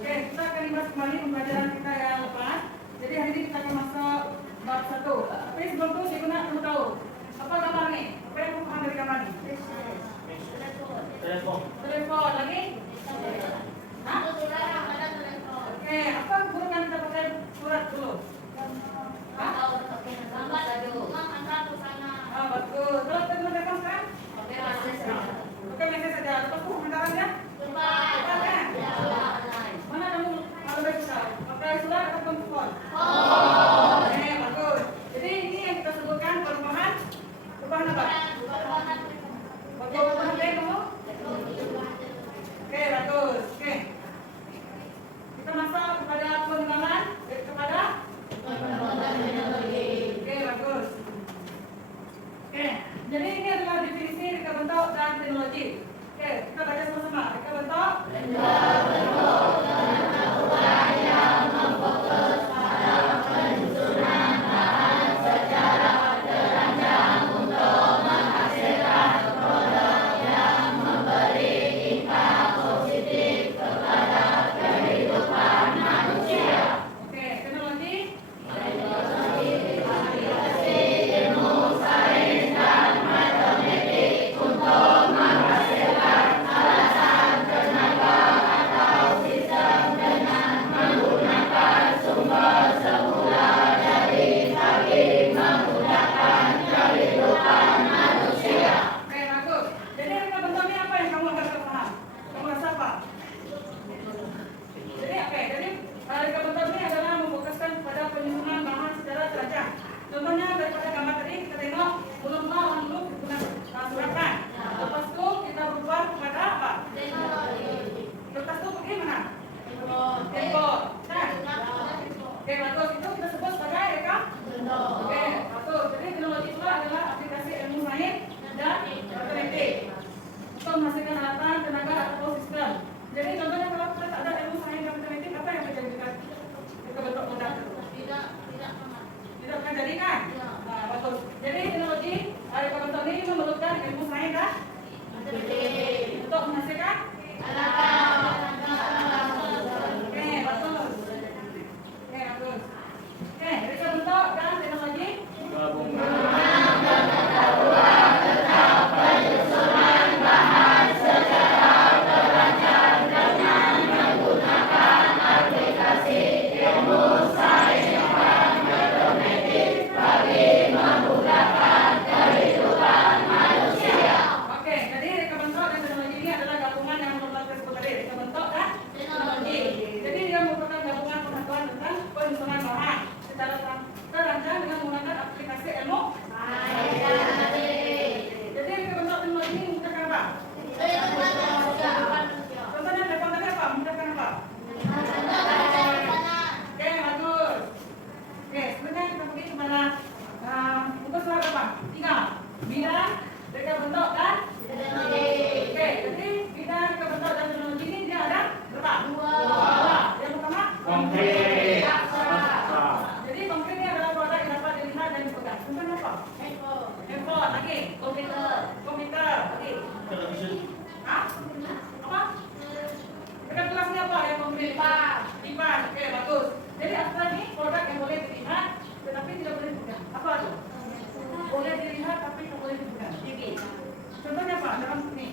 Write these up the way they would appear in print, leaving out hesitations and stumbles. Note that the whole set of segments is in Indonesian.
Oke, kita akan bahas kembali pembelajaran kita yang lepas. Jadi hari ini kita akan masuk bab 1. Tapi sebelum itu saya perlu tahu apa gambar nih? Apa yang aku paham dari gambar ini? Telepon lagi? Hah? Oke, apa guru kan kita pakai surat dulu? Hah? Ah, bagus. Kalau kita telepon sekarang? Oke, mesej saja. Lepas itu pementarannya? Mana kamu kalau lebih susah? Pakai surat atau telepon? Oke, bagus. Jadi ini yang kita sebutkan perubahan apa? Perubahan kamu? Oke, bagus. Oke. Kita masuk kepada pengembangan kepada Oke, bagus. Oke, jadi ini adalah definisi reka bentuk dan teknologi. Oke, kita baca sama-sama. Reka bentuk yang memfokus pada penyusunan bahan secara terancang untuk menghasilkan produk yang memberi impak positif kepada kehidupan manusia. Oke, teknologi aplikasi ilmu sains dan matematik untuk menghasilkan alasan tenaga atau sistem dengan menggunakan sumber semula dari bagi memudahkan kehidupan manusia. Oke, bagus. Jadi reka bentuk ini apa yang kamu harus paham? Kamu rasa apa? Jadi reka bentuk ini adalah memfokuskan pada penyusunan bahan secara terancang. Contohnya daripada gambar tadi kita tengok belum digunakan suratkan. Lepas itu kita berubah kepada apa? Lepas itu pergi mana? Tempo. Oke, bagus. Itu kita sebut sebagai reka. Oke, bagus. Jadi teknologi pula adalah aplikasi ilmu sains dan matematik untuk menghasilkan alatan, tenaga atau sistem. Jadi contohnya kalau kita tak ada ilmu sains dan matematik, apa yang menjadikan reka bentuk produk? Tidak akan jadi kan? Nah, bagus. Jadi teknologi reka bentuk ini memerlukan ilmu sains dan matematik untuk menghasilkan Oke, bagus. Oke, bagus. Oke, reka bentuk dan teknologi menggabungkan pengetahuan tentang penyusunan bahan secara terancang dengan menggunakan aplikasi ilmu sains dan matematik bagi memudahkan kehidupan manusia. Oke, jadi reka bentuk dan teknologi ini adalah gabungan yang merupakan disebut tadi reka bentuk dan teknologi. Jadi dia merupakan gabungan pengetahuan tentang penyusunan bahan secara terancang dengan menggunakan aplikasi ilmu sains dan matematik. Jadi reka bentuk teknologi ini memudahkan apa? Contohnya telepon tadi apa? Memudahkan apa? Oke, bagus. Oke, sebenarnya kita pergi kepada buku surat apa? 3. Bidang reka bentuk dan teknologi. Oke, jadi bidang reka bentuk dan teknologi ini dia ada berapa? 2. Yang pertama Konkret. Jadi konkret ini adalah produk yang dapat dilihat dan dipegang. Contohnya apa? Handphone. Lagi komputer. Lagi Hah? Apa? Dekat kelasnya apa yang konkret? Kipas. Oke, bagus. Jadi abstrak ini produk yang boleh dilihat tetapi tidak boleh dipegang. Apa itu? Boleh dilihat tapi tidak boleh dipegang. TV. Contohnya apa? Dalam sini.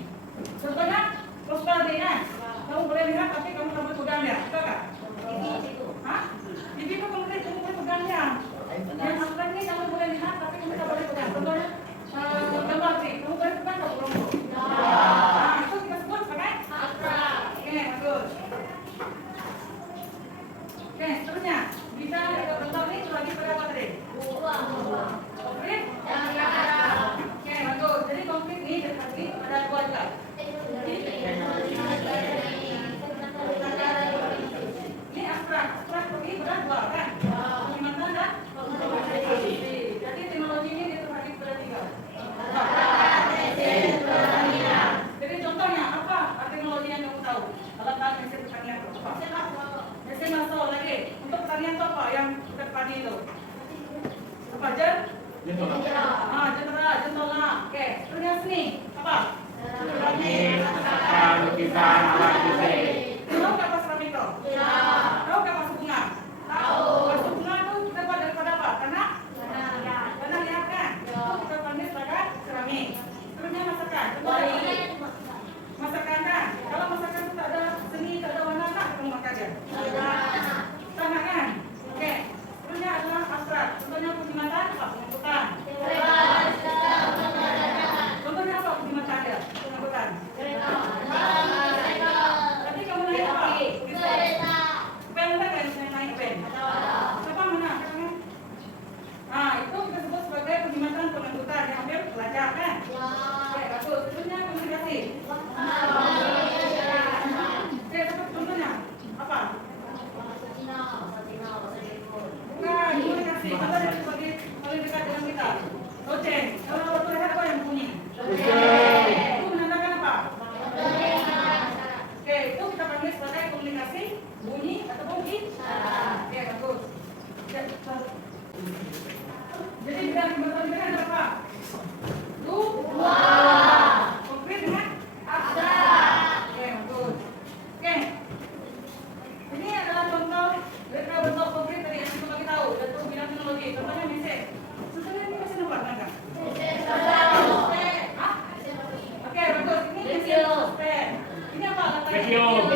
Contohnya poster ini kan? Kamu boleh lihat tapi kamu tak boleh pegang ya. Betul tak? Hah? TV itu konkret, kamu boleh pegangnya. Yang abstrak ini kamu boleh lihat tapi kamu tak boleh pegang. Contohnya gambar sih, kamu boleh pegang tak boleh? Nah, itu kita sebut sebagai abstrak. Oke, bagus. Oke, seterusnya bidang reka bentuk ini terbagi pada apa tadi? Konkret? Oke, bagus. Jadi konkret ini terbagi pada 2 juga. Ini abstrak terbagi pada 2 kan? Pengamatan dan komunikasi. Jadi teknologi ini terbagi pada 3. Jadi contohnya apa teknologi yang kamu tahu? Alat-alat mesin pertanian apa? Mesin masuk lagi. Untuk pertanian itu apa yang dekat padi itu? Apa aja? Jentola. Oke. Dunia seni apa? Keramik, lukisan, alat musik. Tahu apa seramik itu? yang paling dekat dengan kita? Lonceng. Kalau waktu rehat apa yang bunyi? Itu menandakan apa? Oke, itu kita panggil sebagai komunikasi bunyi ataupun isyarat. Oke, bagus. Jadi bidang pembahasan ini ada apa? Dua. Konkret dengan abstrak. Oke, bagus. Oke. Ini adalah contoh bentuk konkret tadi yang kita bagi tahu bentuk bidang teknologi. Contohnya mesin. Sebenarnya ini mesin apa? Enggak? Oke, bagus. Ini mesin sospen. Ini apa? Vacuum.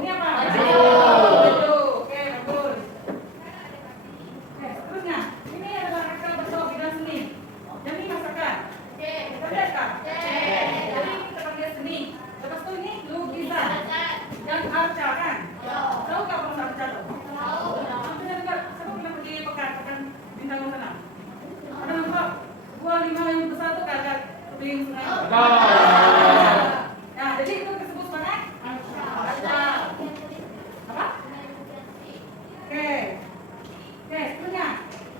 Ini apa? Oke, bagus. Oke, seterusnya. Ini adalah akal bentuk bidang seni. Yang ini masakan. Kita lihat kan? Jadi kita panggil seni. Lepas itu ini lukisan. Yang arca kan? Tahu nggak apa arca tuh? Tahu. Artinya juga, saya pernah pergi pekan bintang sana. Ada nampak buah lima yang besar tuh kagak tebing sungai. Nah, jadi itu disebut sebagai arca. Apa? Oke, seterusnya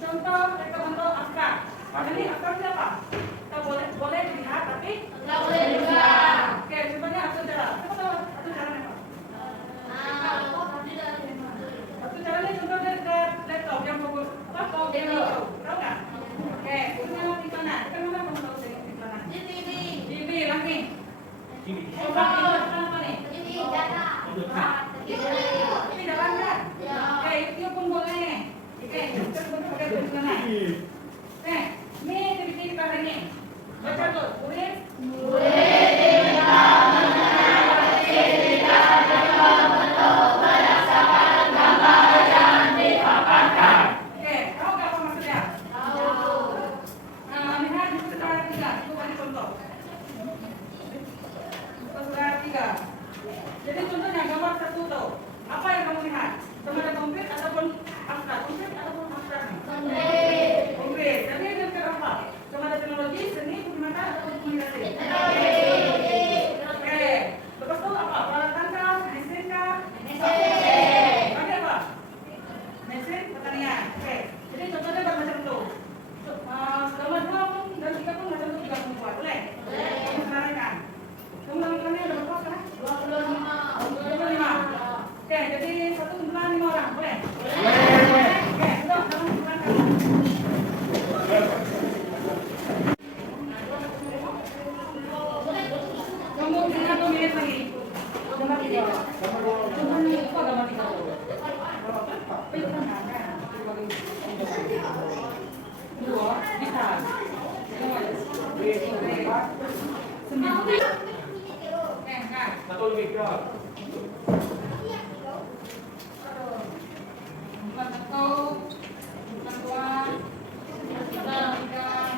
contoh reka bentuk abstrak. Ini abstrak itu apa? Kita boleh dilihat tapi nggak boleh dilihat. Oke, contohnya atur jalan. Siapa tahu atur jalan apa? Atur jalannya contohnya dekat laptop yang fokus tahu nggak? Oke, seterusnya di mana? Kan mana kamu tahu di mana? TV lagi. Coba apa nih? Ini jalan kan? Oke, itu pun boleh. Oke, kita pakai tulisan. Ini TV kita hari ini. Baca tuh, murid. Oke, tahu nggak apa maksudnya? Nah, lihat di saudara 3, itu bagi contoh. Saudara 3. Jadi contohnya gambar 1 tuh. Apa yang kamu lihat? Sama ada konkret ataupun abstrak? Konkret ataupun abstrak? Konkret. Jadi ini apa? Sama ada teknologi, seni, permata ataupun komunikasi? Oke. Lepas itu apa? Peralatan kah? Mesin kah? Lagi apa? Mesin pertanian. Oke. Jadi contohnya bermacam itu. Gambar 2 pun dan 3 pun macam itu juga kamu buat. Boleh? Kamu senaraikan. Kamu lakukannya udah berapa sekarang? 25. Oke, jadi satu kumpulan 5 orang. Boleh? Oke, udah dalam kumpulan kamu. Kamu tinggal 2 menit lagi. Gambar 3. Kok gambar 3? Dua, bisa. Satu lebih berat. Bukan satu, bukan dua, bukan tiga, bukan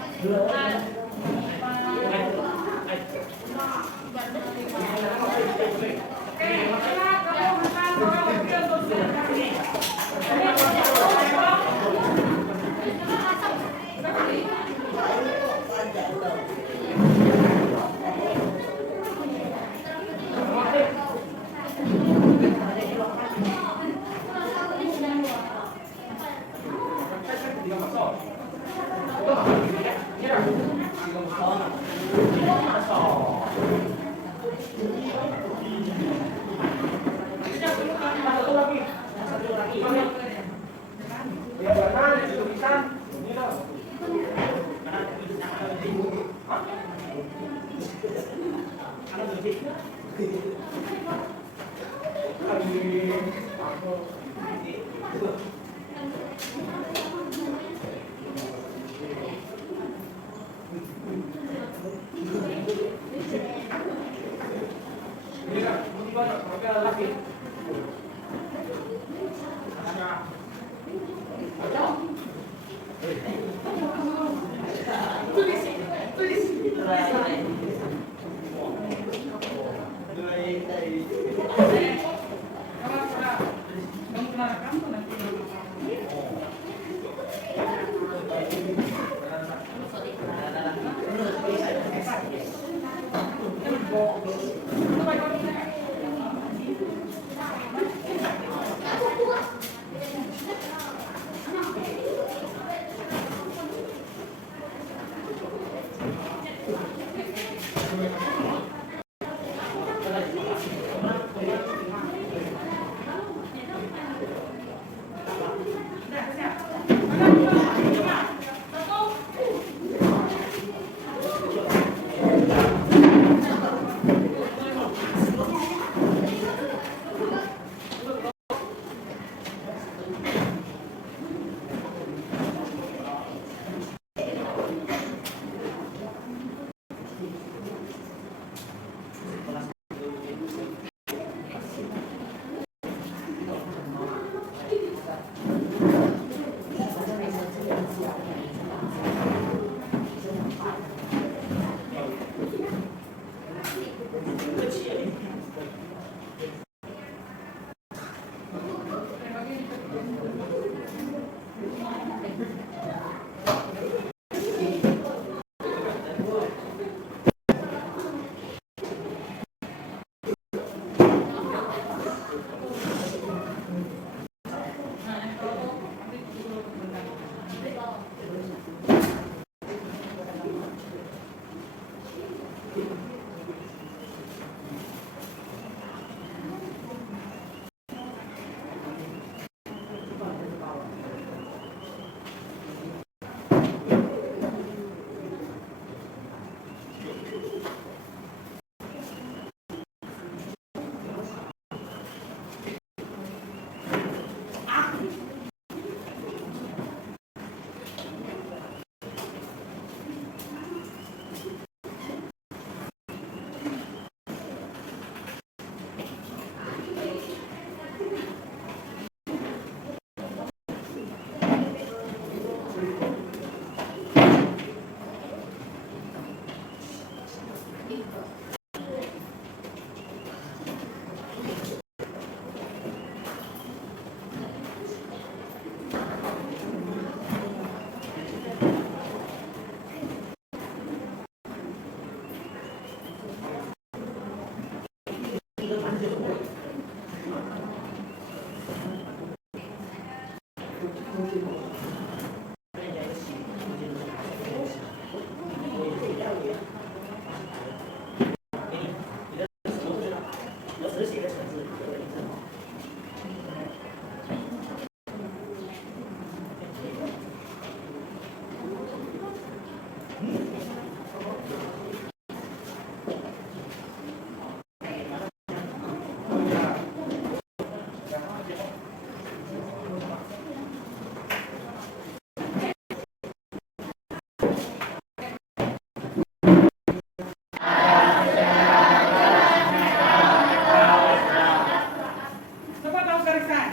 Coba tahu garisan.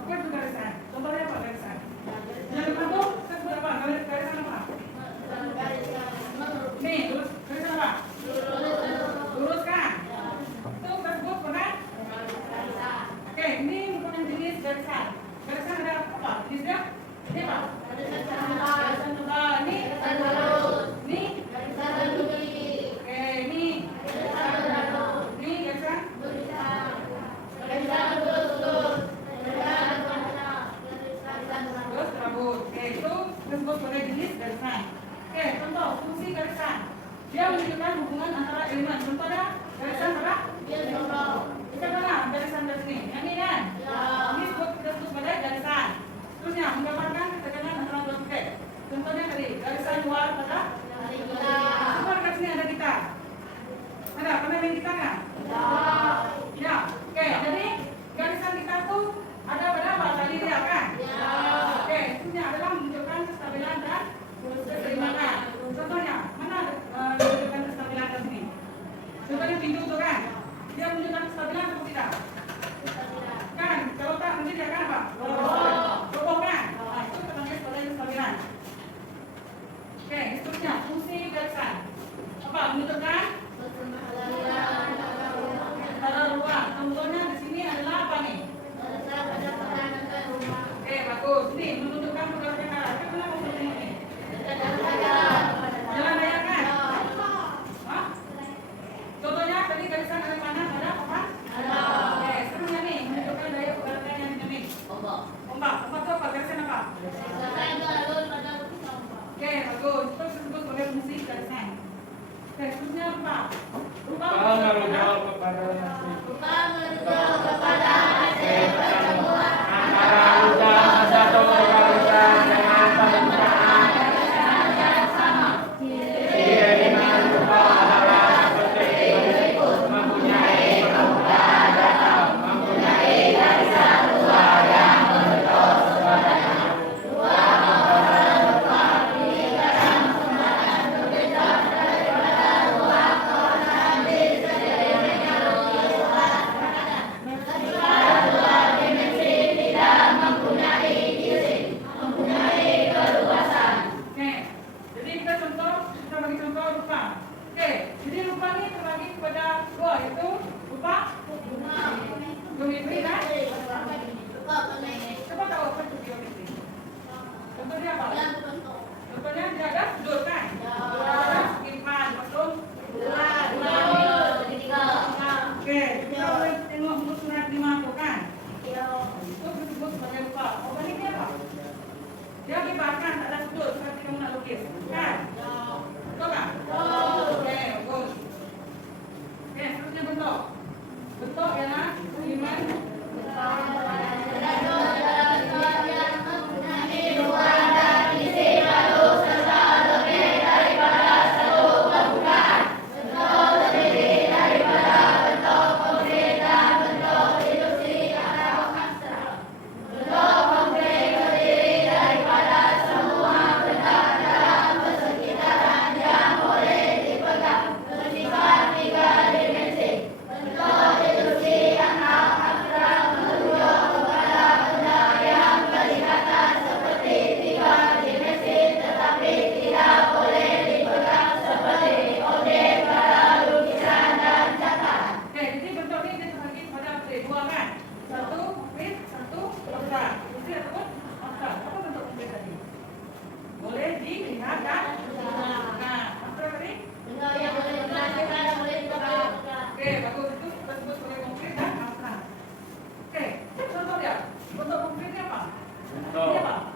Apa itu garisan? Contohnya apa garisan? Yang depan tuh sebut apa? Garisan apa? Nih, lurus. Garisan apa? Lurus kan? Itu tersebut benar? Oke, ini merupakan jenis garisan. Garisan ada apa? Jenisnya? Ini apa? Garisan tebal. Ini? Ini? Oke, ini? Ini garisan? Terus rambut. Oke, itu disebut sebagai jenis garisan. Oke, contoh fungsi garisan. Dia menunjukkan hubungan antara elemen. Contohnya garisan apa? Bisa mana garisan dari sini? Yang ini kan? Ini kita sebut sebagai garisan. Terusnya menggambarkan ketegangan antara dua titik. Contohnya tadi garisan luar pada luar kat sini ada gitar. Ada pernah main gitar nggak? Ya. Oke, jadi garisan gitar tuh ada pada tali dia kan? Oke, itu adalah menunjukkan kestabilan dan keseimbangan. Contohnya, mana menunjukkan kestabilan di sini? Contohnya pintu tuh kan? Dia menunjukkan kestabilan atau tidak? Kan, kalau tak mungkin dia akan apa? Roboh kan? Nah, itu terpanggil sebagai kestabilan. Oke, seterusnya fungsi garisan. Apa? Menunjukkan tata ruang. Contohnya di sini adalah apa nih? Oke, bagus. Ini menunjukkan pergerakan arah. Kenapa seperti ini? Jalan raya kan? Hah? Contohnya tadi garisan ada mana? Ada apa? Oke, seterusnya nih menunjukkan daya pergerakan yang dinamis. Ombak. Ombak itu apa? Garisan apa? Oke, bagus. Itu disebut sebagai fungsi garisan. Oke, seterusnya apa? Rupa merujuk kepada hasil pertemuan antara usaha satu garisan dengan pembentang yang sama. Ciri dengan rupa adalah seperti berikut: mempunyai permukaan datar, mempunyai garisan luar yang membentuk sebaliknya. Dua komponen rupa lingkaran semakin berbeda daripada dua komponen di sekeliling luar. Dua dimensi tidak mempunyai isi, mempunyai keluasan. Oke, jadi kita bagi contoh rupa. Oke, jadi rupa ini terbagi kepada dua, yaitu rupa geometri dan coba tahu apa itu geometri? Contohnya apa? Contohnya dia ada sudut kan? Ada segi 4, betul? Oke, kita boleh tengok buku surat 5 tuh kan? Itu disebut sebagai rupa. Organiknya apa? Dia kibarkan, tak ada sudut seperti kamu nak lukis kan? Betul tak? Oke, bagus. Oke, seterusnya bentuk. Bentuk ialah elemen Ini apa?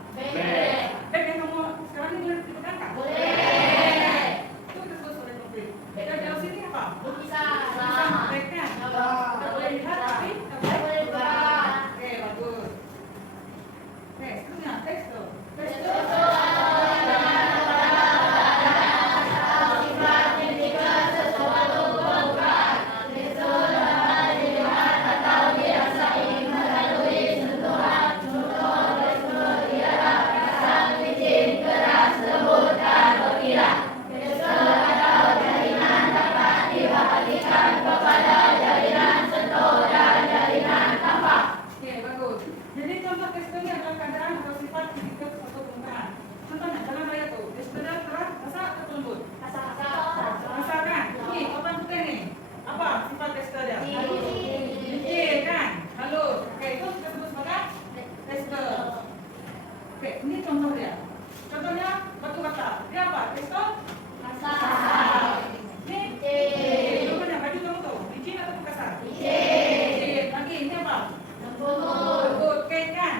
Betul. Oke kan?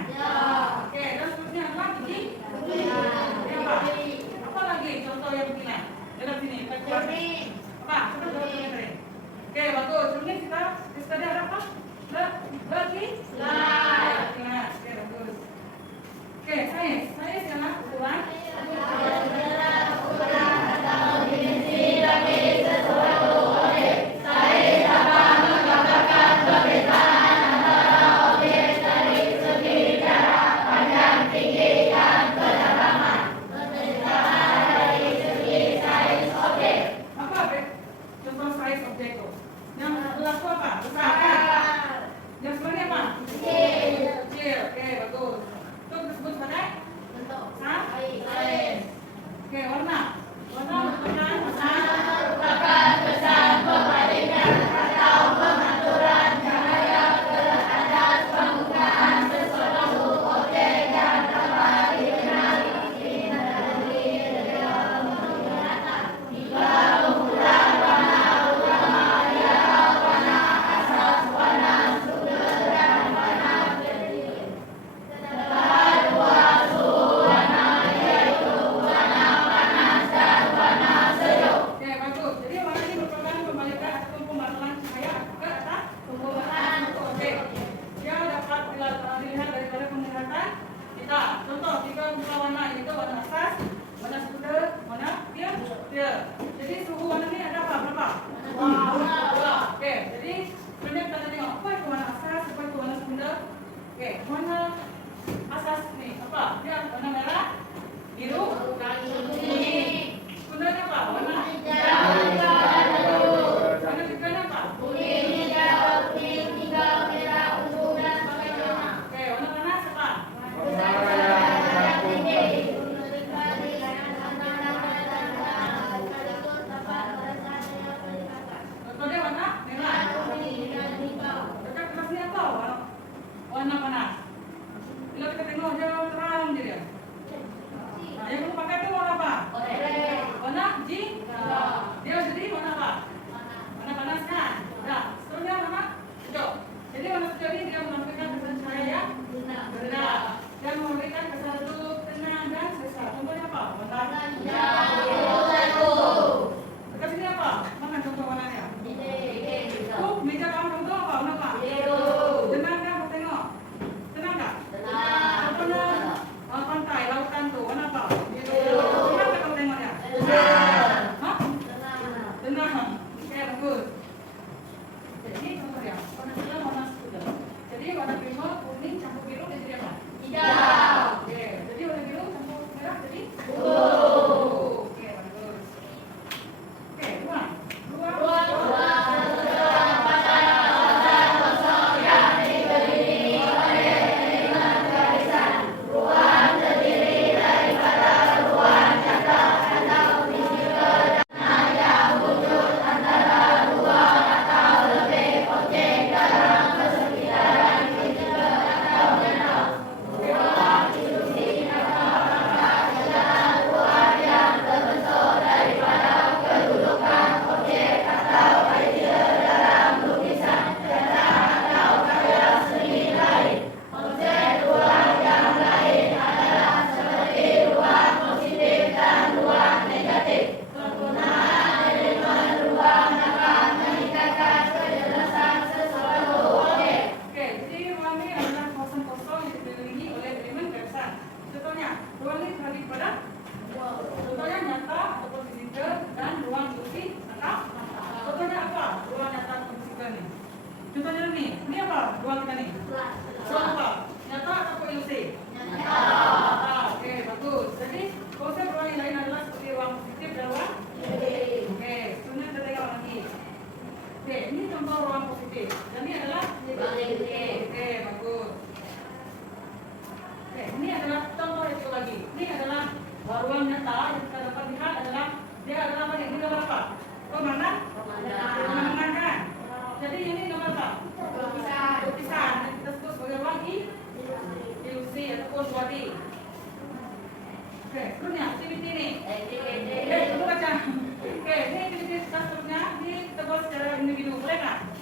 Oke, dan seterusnya apa? Gigi? Ini apa? Apa lagi contoh yang begini? Dalam sini. Apa? Coba jawab tadi. Oke, bagus. Sebelumnya kita tadi ada apa? Berarti? Oke, bagus. Oke, saya sama ukuran.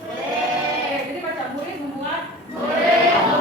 Boleh. Jadi baca murid membuat. Boleh.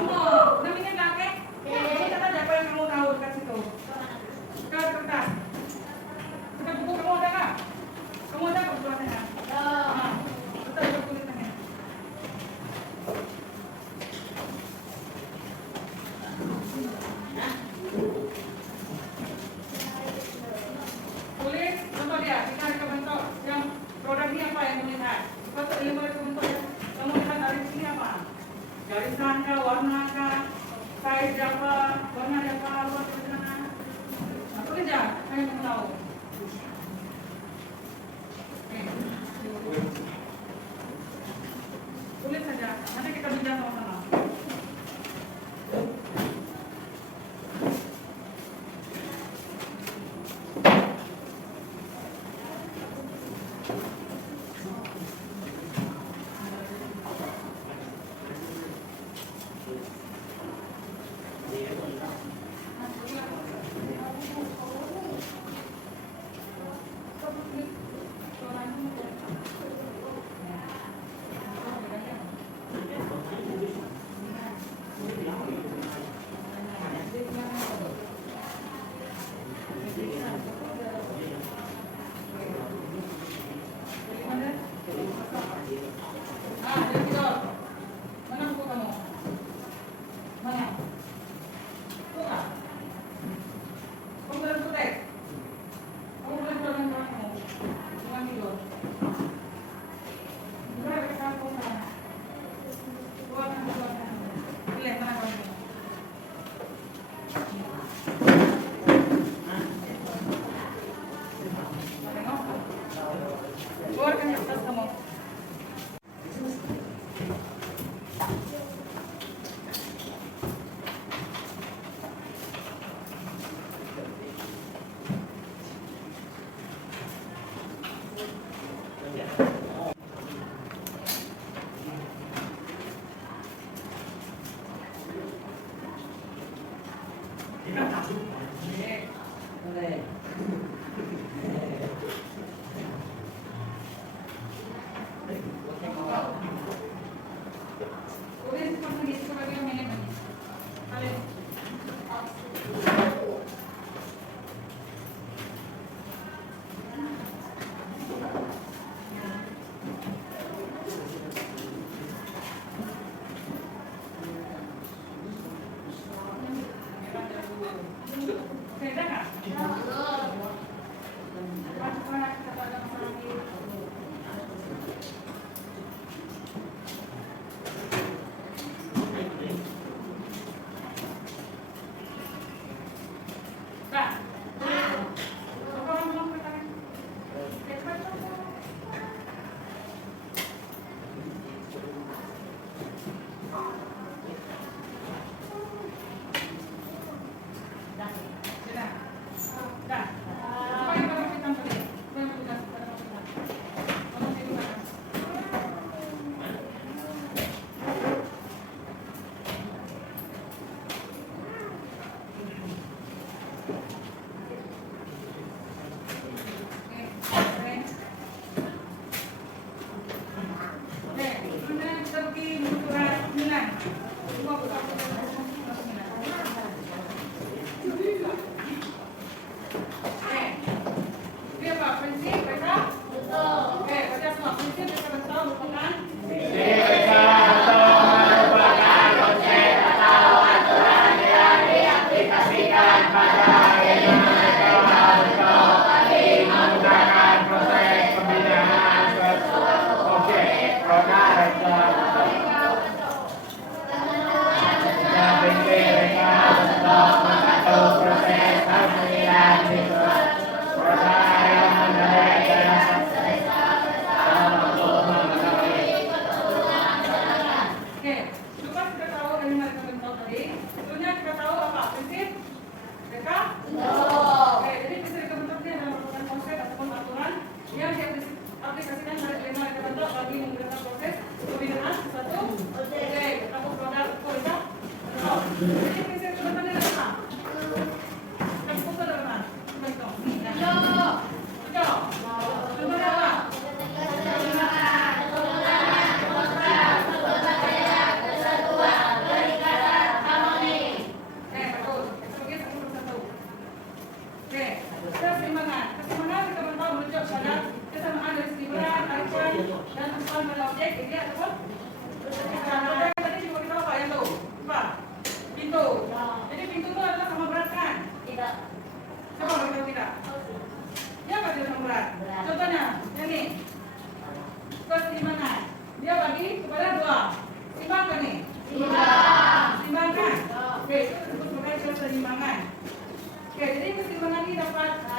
Oh, namanya kakek. Kita aja apa yang kamu tahu dekat situ. Kertas. Dekat buku kamu ada nggak? Kamu ada nggak tulisannya? Nah, betul dekat tulisannya. Tulis, contoh dia. Kita ada bentuk yang produk ini apa yang kamu lihat? Satu ilmu bentuk ya. Kamu lihat dari sini apa? Garisan kah, warna kah, size berapa, warna berapa, luas berapa? Nah, tulis ya, saya mau tahu. Tulis saja, nanti kita bincang sama-sama. Keluarkan kertas kamu.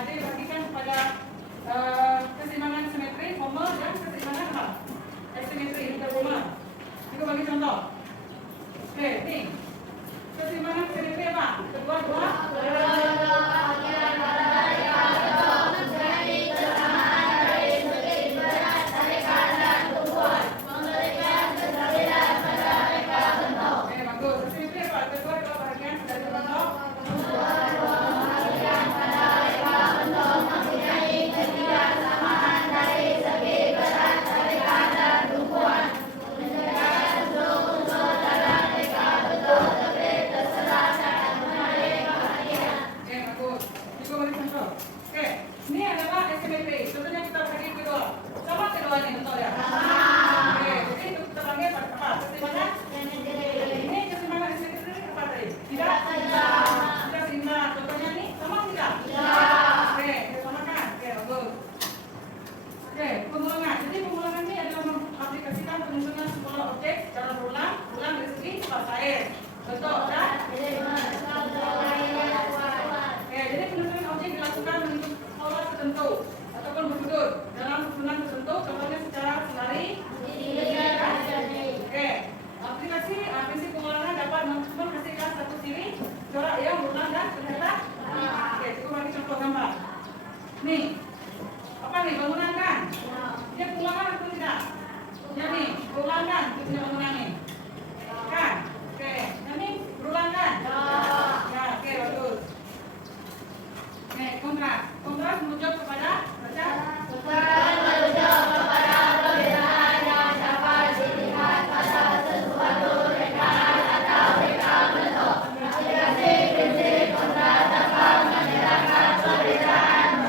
Jadi dibagikan kepada keseimbangan simetri, formal dan keseimbangan apa? Asimetri, interformal. Kita bagi contoh. Oke, nih. Keseimbangan simetri apa? Kedua. Nih, apa nih bangunan kan? Dia pengulangan atau tidak? Ya nih, berulang kan? Itu punya bangunan nih. Kan? Oke, ini berulang kan? Ya, oke, bagus. Oke, kontras. Kontras merujuk kepada baca. Merujuk kepada perbedaan yang dapat dilihat pada sesuatu rekaan atau reka bentuk. Aplikasi prinsip kontras dapat menyerahkan perbedaan.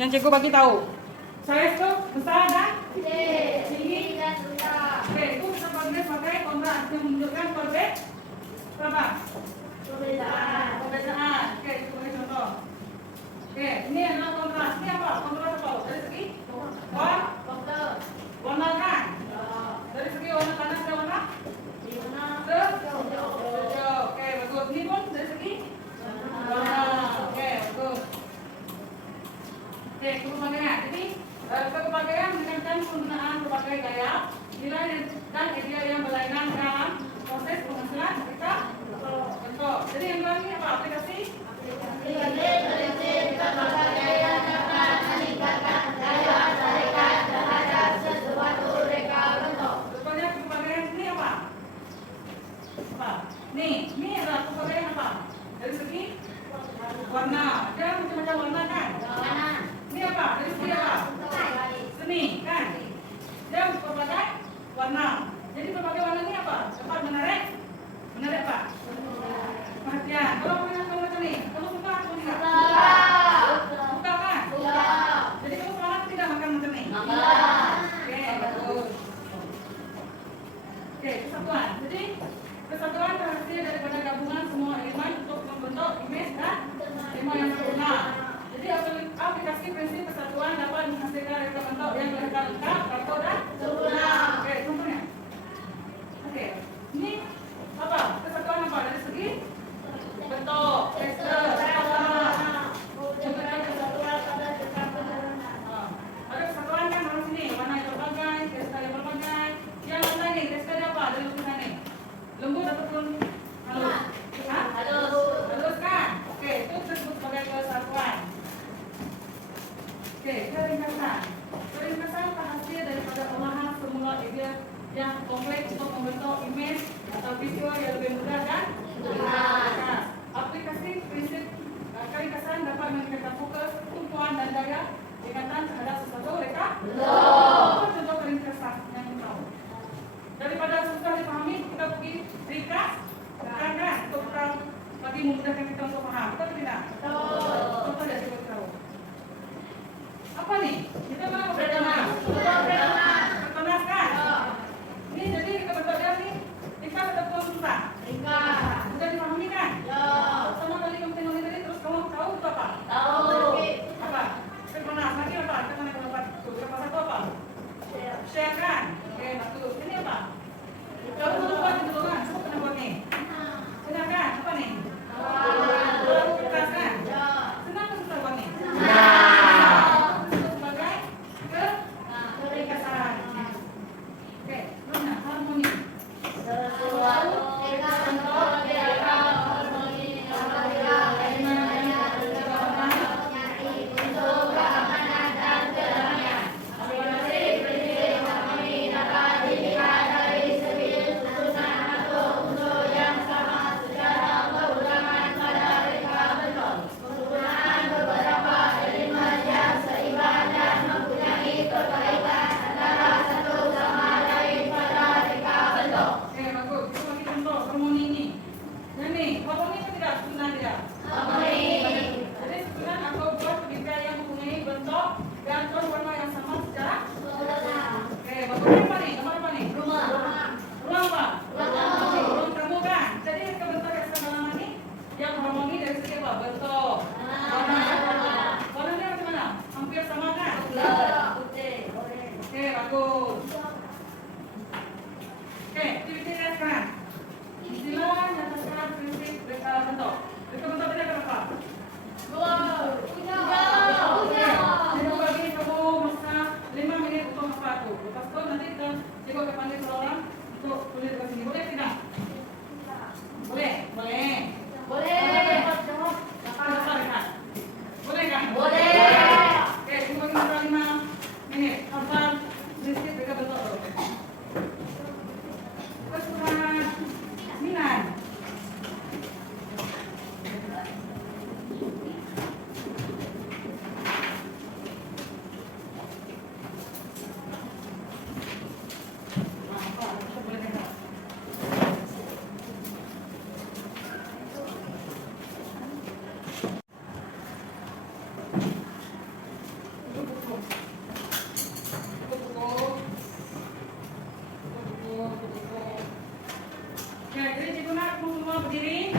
Yang cikgu bagi tahu, saya itu besar dan tinggi dan rendah. Oke, itu kita bagi sebagai kontras yang menunjukkan perbedaan. Oke, itu bagi contoh. Oke, ini adalah kontras. Ini apa? Kontras apa? Dari segi warna kan? Dari segi warna panas dan warna hijau. Oke, bagus. Ini pun dari segi warna. Oke, bagus. Oke, keberbagian. Jadi keberbagian menekankan penggunaan berbagai gaya, nilai dan ide yang berlainan dalam proses penghasilan kita bentuk. Jadi yang lagi apa? Aplikasi prinsip keberbagian dapat meningkatkan daya tarikan terhadap sesuatu reka bentuk. Contohnya keberbagian ini apa? Ini adalah keberbagian apa? Dari segi warna. Ada macam-macam warna kan? Ini apa? Dari segi apa? Seni kan? Dia berbagai warna. Jadi berbagai warna ini apa? Dapat menarik apa? Perhatian. Kalau macam ini, kamu suka atau tidak? Suka kan? Jadi kamu semangat tidak makan macam ini? Oke, bagus. Oke, kesatuan. Jadi kesatuan terdiri daripada gabungan semua elemen untuk membentuk image dan tema yang sempurna. Jadi aplikasi prinsip kesatuan dapat menghasilkan reka bentuk yang lengkap, rapi dan sempurna. Oke, contohnya. Oke, ini apa? Kesatuan apa? Dari segi bentuk, tekstur, warna. Contohnya kesatuan pada reka bentuk. Ada kesatuan kan dalam sini, warna yang berbagai, tekstur yang berbagai. Yang warna ini, tekstur apa? Dari lukisan ini. Lembut ataupun halus? Halus kan? Oke, itu disebut sebagai kesatuan. Oke, keringkasan. Keringkasan hasil daripada olahan semula ide yang kompleks untuk membentuk image atau visual yang lebih mudah dan jelas. Aplikasi prinsip keringkasan dapat meningkatkan fokus, tumpuan dan daya ingatan terhadap sesuatu reka. Contoh keringkasan yang kita tahu. Daripada susah dipahami, kita pergi ringkas, kan? Untuk bagi memudahkan kita untuk paham. Betul tidak? Contoh dari kita tahu. Apa nih? Kita mau berdoa. Berdoa kan? Ini jadi Hampir sama kan? Oke, bagus. Oke, aktivitasnya sekarang. Istilah nyatakan prinsip berita bentuk. Berita bentuk tadi ada berapa? Jadi bagi kamu masa 5 menit untuk masak itu. Lepas itu nanti kita coba ke panggil seorang untuk tulis ke sini. Boleh tidak? Boleh? Boleh. Jawab. Boleh kan? Oke, tunggu kita 5 menit. Hafal prinsip berita bentuk. Terus kurang 9. Ya, jadi Cikgu nak semua berdiri.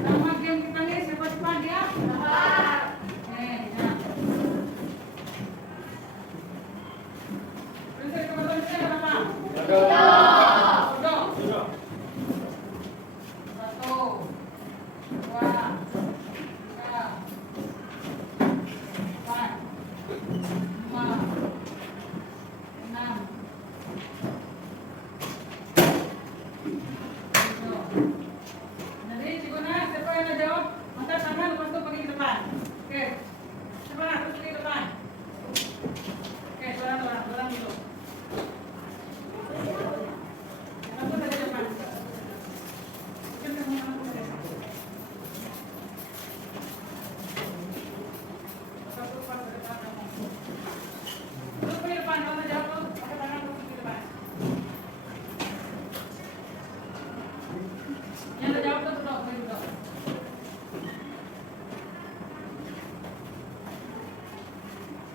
Nama game kita ni siapa cepat dia? Ya. Prinsip kebetulan kita berapa? Duduk. 1, 2, 3, 4, 5, 6. Jadi Cikgu nak, siapa yang nak jawab? Angkat tangan, lepas tu pergi ke depan. Oke. Siapa nak terus pergi ke depan? Oke, dorang dulu. Kamu dari depan. Mungkin kamu dari depan. Satu pas ke depan kamu. Terus pergi depan, kalau nak jawab terus, angkat tangan terus pergi depan. Yang nak jawab terus duduk, pergi duduk.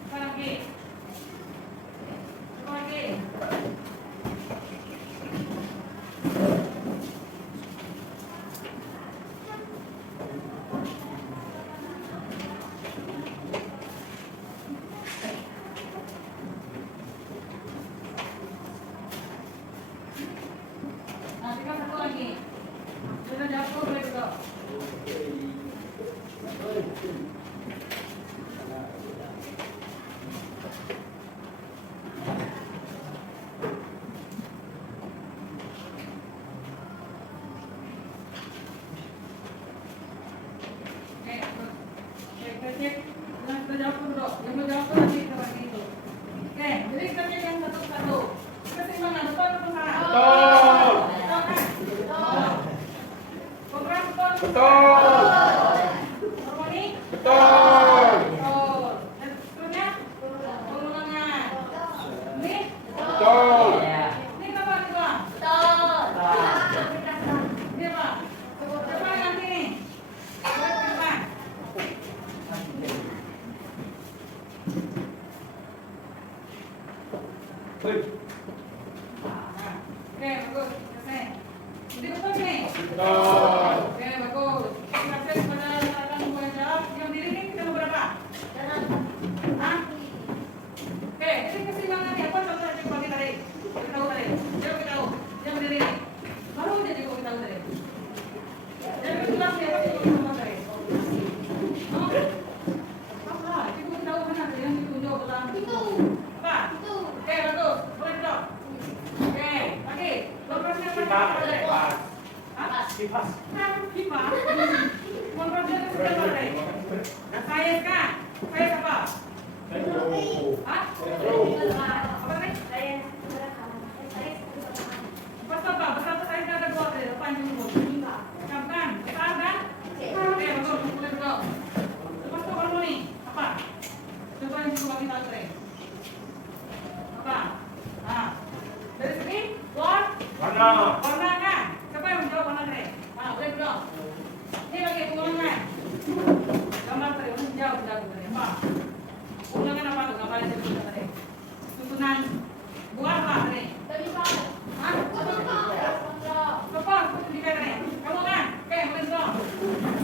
Apa lagi? Apa lagi? Nah, tinggal satu lagi. Sudah jatuh boleh duduk. Oke, terus. Oke, kita cek. Yang sudah jawab duduk. Yang belum jawab nanti kita bagi itu. Oke, jadi kita cek yang satu-satu. Keseimbangan, betul atau salah? Betul. Betul kan? Program betul? Harmoni? Betul. Betul. Dan seterusnya? Pengulangan. Ini? Betul. Ini apa juga? Ini apa? Siapa yang nanti nih? Boleh ke depan. Nah, oke, bagus. Selesai. Jadi betul nih? Betul. Oke, bagus. Terima kasih kepada rekan semua yang jawab. Yang diri ini kita berapa? Hah? Oke, jadi keseimbangannya apa? Contoh aja bagi tadi. Kita tahu tadi. Jawab kita tahu. Yang berdiri ini. Baru aja kita tahu tadi. Jadi jelas ya apa yang kita tahu tadi. Oh? Apa? Cikgu tahu mana tadi yang ditunjuk dalam apa? Oke, bagus. Boleh duduk. Oke, lagi. Lokasinya apa? Hah? Kipas. Pipa. Kontrolnya itu sudah selesai. Nah, saya kan? Saya apa? Hah? Apa tadi? Pas apa? Bersatu saya ada 2 tadi. Depan juga. Kan? Besar kan? Oke, bagus. Boleh duduk. Lepas itu harmoni. Apa? Coba yang kita bagi tahu tadi. Apa? Nah, dari sini Warna. warna kan? Siapa yang menjawab warna tadi? Nah, boleh duduk. Ini lagi pengulangan. Gambar tadi, jauh tadi. Apa? Ulangan apa tuh? Gambar yang saya tadi. Susunan buah apa tadi? Hah? Apa? Seperti tadi. Kamu kan? Oke, boleh duduk.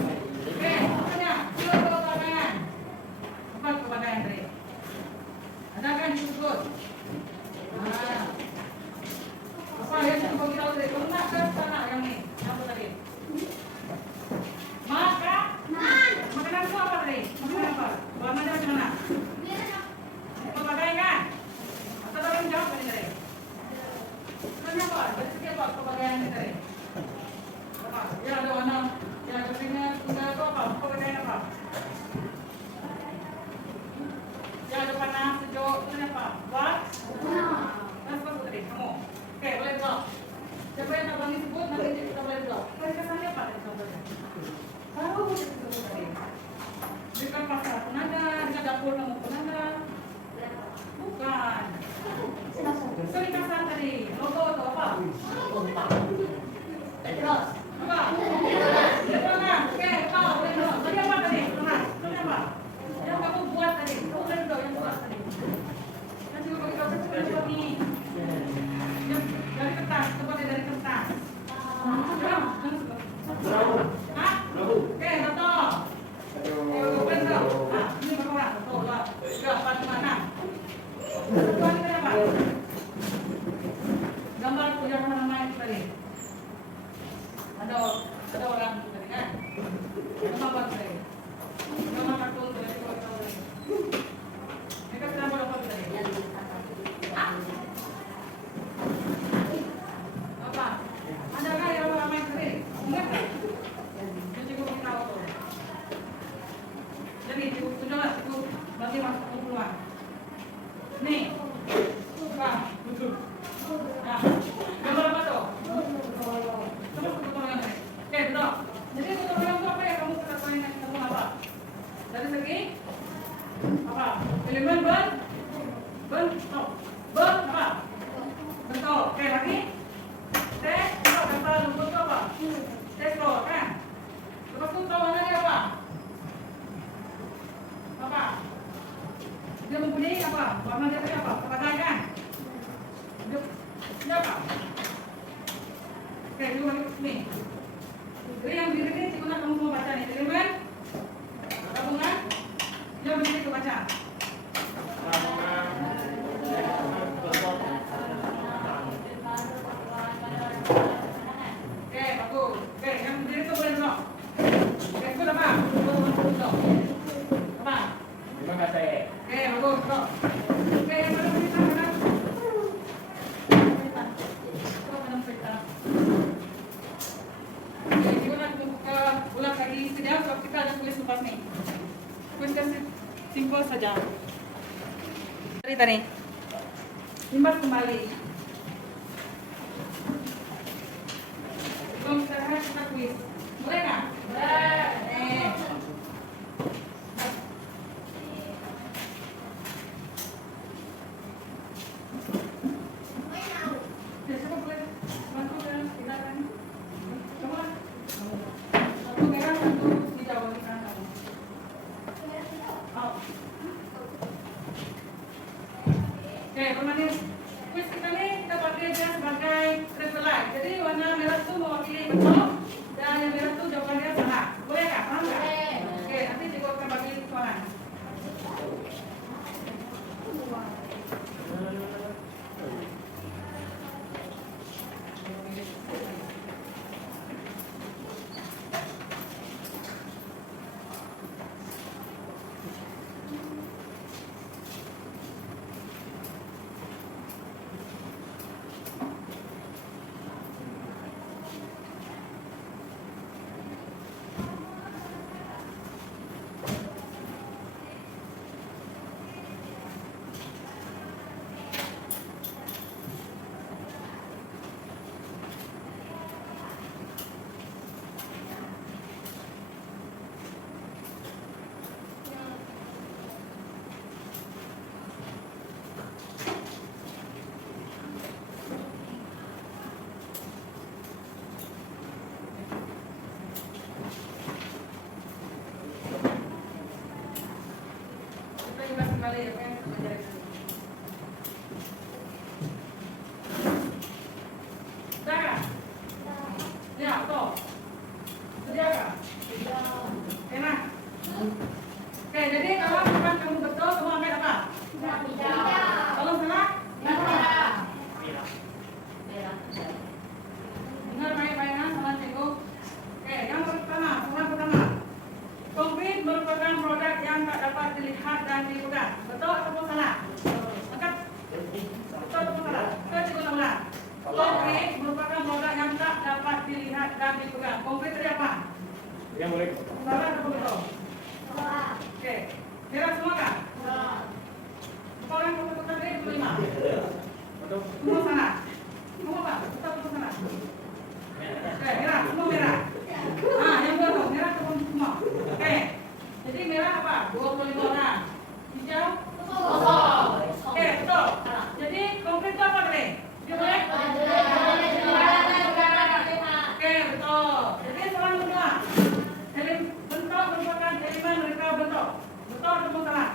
Coba itu bagi masuk ke keluar. Nih. Coba duduk. Nah, gambar apa tuh? Coba gotong royong ini. Oke, betul. Jadi gotong royong itu apa ya kamu ketahui kamu apa? Dari segi apa? Elemen bentuk. Apa? Bentuk. Oke, lagi. Bentuk kata lembut itu apa? Tekor, kan? Lepas itu tahu warnanya apa? Apa? Dia mempunyai apa? Warna dia punya apa? Kepatahan kan? Dia apa? Oke, dulu lagi nih. Jadi yang biru ini cikgu nak kamu semua baca nih. Elemen gabungan yang begini itu baca. Oke, bagus. Oke, yang berdiri itu boleh dulu. Oke, itu apa? Apa? Terima kasih. Oke, bagus. Dulu. Oke, yang mana berita? Mana? Coba mana berita? Oke, kita nak buka ulang lagi sekejap. Sebab kita ada tulis lepas nih. Kuis kasih simpel saja. Tadi. Limbas kembali. Sebelum istirahat kita kuis. Boleh nggak? Boleh. Siapa boleh bantu dalam tindakan? Coba. Satu merah, satu hijau di kanan. Oh. Oke, permainan kuis kita nih kita pakai dia sebagai traffic light. Jadi warna merah itu mewakili betul dan yang merah itu jawabannya salah. Boleh nggak? Paham nggak? Oke, nanti juga akan bagi soalan. Kita juga kembali ya kan belajar dulu. Sudah kah? Ya, toh. Sedia kah? Enak. Oke, jadi kalau bukan kamu betul, kamu angkat apa? Kalau salah? Dengar baik-baik kan salah cikgu. Oke, yang pertama, soalan pertama. Konkret merupakan produk yang tak dapat dilihat dan dipegang. Betul ataupun salah? Angkat. Betul ataupun salah? Kita cikgu ulang. Konkret merupakan produk yang tak dapat dilihat dan dipegang. Konkret tadi apa? Yang boleh. Salah ataupun betul? Oke. Kira semua kah? Kalau yang betul tadi 5. Betul. Semua salah. Semua apa? Betul ataupun salah? Oke, merah. Semua merah. Nah, yang baru merah ataupun semua? Oke. Jadi merah apa? 25 orang. Hijau? Oke, betul. Jadi konkret itu apa tadi? Dia boleh? Oke, betul. Jadi soalan kedua. Bentuk merupakan elemen mereka bentuk. Betul ataupun salah?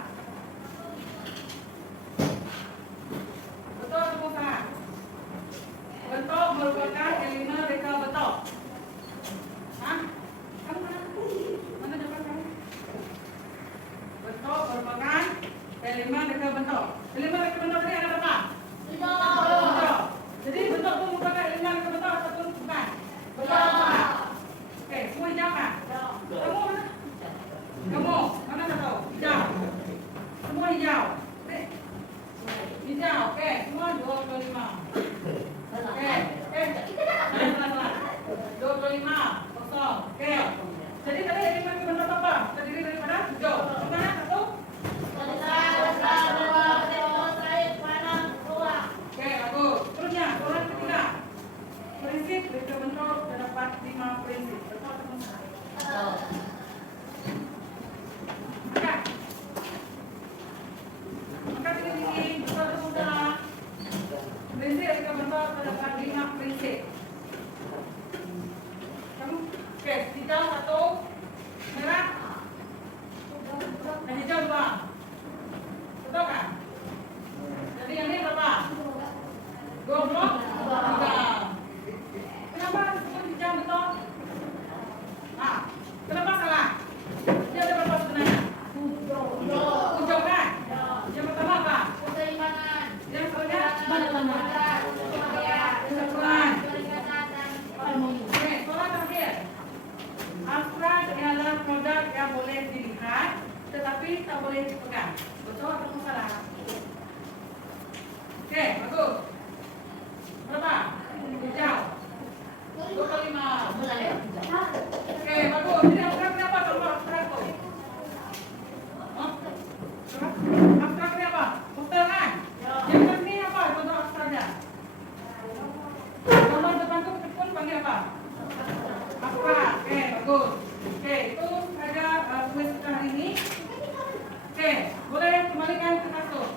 Betul ataupun salah? boleh pegang. Betul atau salah? Oke, bagus. Berapa? Hijau. 25. Oke, bagus. Jadi abstraknya apa? Contoh abstrak tuh. Abstraknya apa? Poster kan? Yang ini apa? Contoh abstraknya. Nomor depan tuh pun panggil apa? Abstrak. Oke, bagus. Oke, itu saja kuis kita hari ini. Oke, boleh kembalikan ke kasur.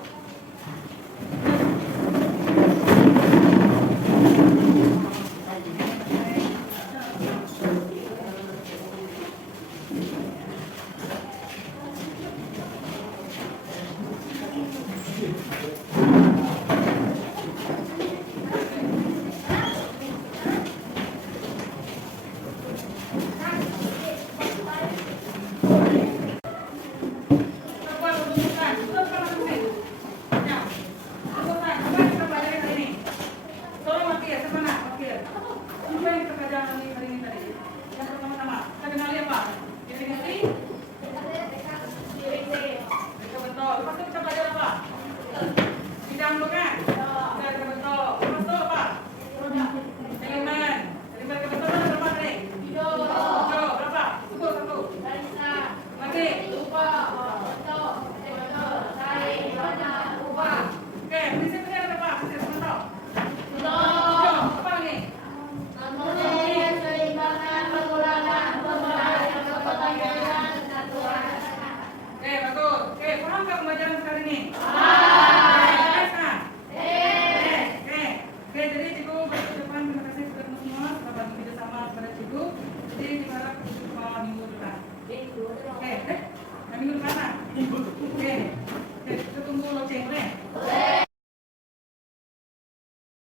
Minggu depan. Oke.